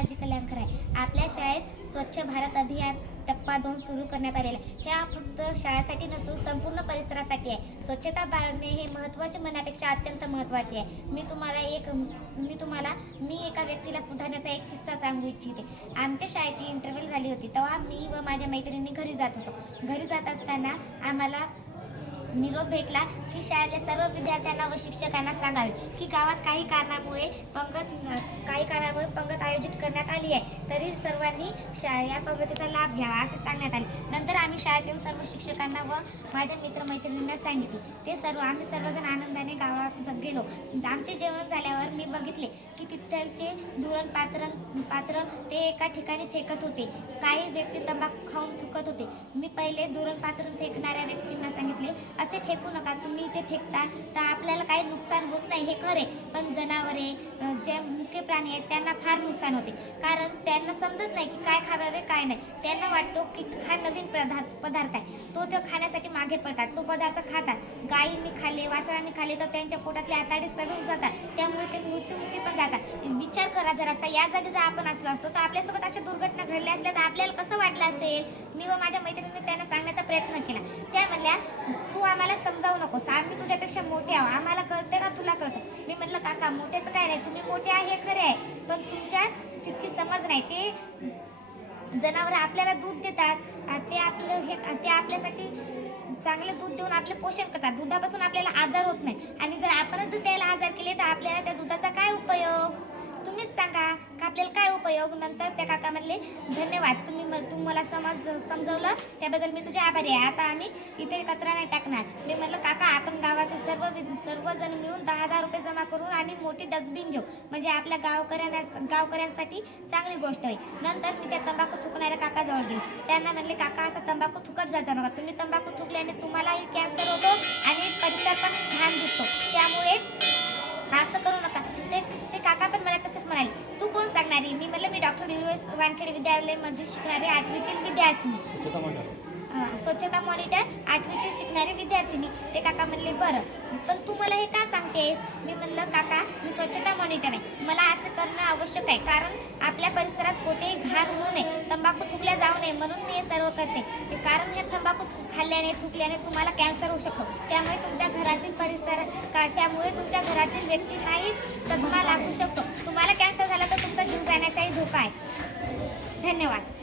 बालाजी कल्याणकर आहे. आपल्या शाळेत स्वच्छ भारत अभियान टप्पा 2 सुरू करण्यात आलेला आहे. हे फक्त शाळेसाठी नसून संपूर्ण परिसरासाठी आहे. स्वच्छता बाळगणे हे महत्त्वाचे म्हणण्यापेक्षा अत्यंत महत्त्वाचे आहे. मी एका व्यक्तीला सुधारण्याचा एक किस्सा सांगू इच्छिते. आमच्या शाळेची इंटरव्ह्यू झाली होती. तेव्हा मी व माझ्या मैत्रिणी घरी जात होतो. घरी जात असताना आम्हाला निरोप भेटला की शाळेतल्या सर्व विद्यार्थ्यांना व शिक्षकांना सांगावे की गावात काही कारणामुळे पंगत आयोजित करण्यात आली आहे, तरी सर्वांनी या पंगतीचा लाभ घ्यावा असे सांगण्यात आले. नंतर आम्ही शाळेतील सर्व शिक्षकांना व माझ्या मित्रमैत्रिणींना सांगितले. आम्ही सर्वजण आनंदाने गावात गेलो. आमचे जेवण झाल्यावर मी बघितले की तिथलचे धुरण पात्र ते एका ठिकाणी फेकत होते. काही व्यक्ती तंबाखू खाऊन थुकत होते. मी पहिले धुरण पात्र फेकणाऱ्या व्यक्तींना सांगितले, असे फेकू नका, तुम्ही इथे फेकता तर आपल्याला काही नुकसान होत नाही हे खरे, पण जनावरे जे मुके प्राणी आहेत त्यांना फार नुकसान होते. कारण त्यांना समजत नाही की काय खावावे काय नाही. त्यांना वाटतो की हा नवीन पदार्थ आहे, तो खाण्यासाठी मागे पडतात, तो पदार्थ खातात. गायींनी खाल्ले, वासरांनी खाल्ले तर त्यांच्या पोटातले आताडे सडून जातात, त्यामुळे ते मृत्युमुखी पण जातात. विचार करा जरासा, या जागी जर आपण असलो असतो तर आपल्यासोबत अशा दुर्घटना घडल्या असल्या तर आपल्याला कसं वाटलं असेल. मी व माझ्या मैत्रिणीने त्यांना सांगण्याचा प्रयत्न केला. त्या म्हणल्या, तू आम्हाला समजावू नकोस, आम्ही तुझ्यापेक्षा मोठे आहोत, आम्हाला कळते का तुला कळतं. मी म्हटलं, काका मोठ्याचं काय नाही, तुम्ही मोठे आहे खरे आहे, पण तुमच्या तितकी समज नाही. ते जनावर आपल्याला दूध देतात, ते आपल्यासाठी चांगले दूध देऊन आपले पोषण करतात. दुधापासून आपल्याला आजार होत नाही, आणि जर आपणच जर त्याला आजार केले तर आपल्याला त्या दुधाचा काय उपयोग, तुम्हीच सांगा का आपल्याला काय उपयोग. नंतर त्या काका म्हणले, धन्यवाद, तू मला समजवलं त्याबद्दल मी तुझे आभारी आहे. आता आम्ही इथे कचरा नाही टाकणार. मी म्हटलं, काका आपण गावातील सर्वजण मिळून 10,000 रुपये जमा करून आणि मोठी डस्टबिन घेऊ, म्हणजे आपल्या गावकऱ्यांसाठी चांगली गोष्ट आहे. नंतर मी त्या तंबाखू थुकणाऱ्या काकाजवळ गेले. त्यांना म्हणले, काका असा तंबाखू थुकत जाता नका, तुम्ही तंबाखू थुकल्याने तुम्हालाही कॅन्सर होतो आणि परिसर पण घाण दिसतो, त्यामुळे असं करू नका. ते काका पण मला तसंच म्हणाले. तू कोण सांगणारी. मी म्हटलं, मी डॉक्टर US वानखेडे विद्यालयामध्ये शिकणारे 8वीतील विद्यार्थिनी, स्वच्छता मॉनिटर 8वीतील शिकणारी विद्यार्थिनी. ते काका म्हणले, बरं पण तू मला हे का सांगतेस. मी म्हणलं, काका मी स्वच्छता मॉनिटर आहे, मला असं करणं आवश्यक आहे, कारण आपल्या परिसरात कोठेही घाण होऊ नये, तंबाखू थुकल्या जाऊ नये, म्हणून मी हे सर्व करते. कारण हे तंबाखू खाल्ल्याने थुकल्याने तुम्हाला कॅन्सर होऊ शकतो, त्यामुळे तुमच्या घरातील व्यक्तींनाही सदमा लागू शकतो. तुम्हाला कॅन्सर झाला तर तुमचा जीव जाण्याचाही धोका आहे. धन्यवाद.